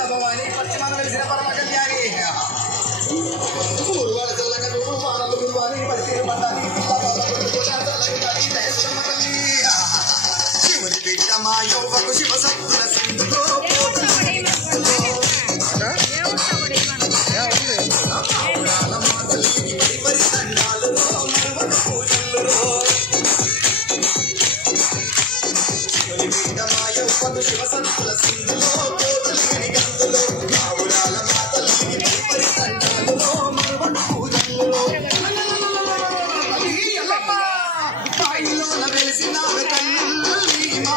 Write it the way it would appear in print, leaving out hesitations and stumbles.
భవాని పశ్చిమాన వెలిసిన పరమ కళ్యాణి మూడు వాళ్ళ చల్లగా నువ్వు మానలు గురువాని పరిచయం పడ్డాని శివుని బిడ్డ మా యోగకు శివ సత్తుల సింధుతో శివ సత్తుల సింధులో కోటలేని గంతులో ఆవురాల మాతలిని పరిసండాలలో మరువడు పూజల్లో బాయిలోన వెలిసిన తల్లి మా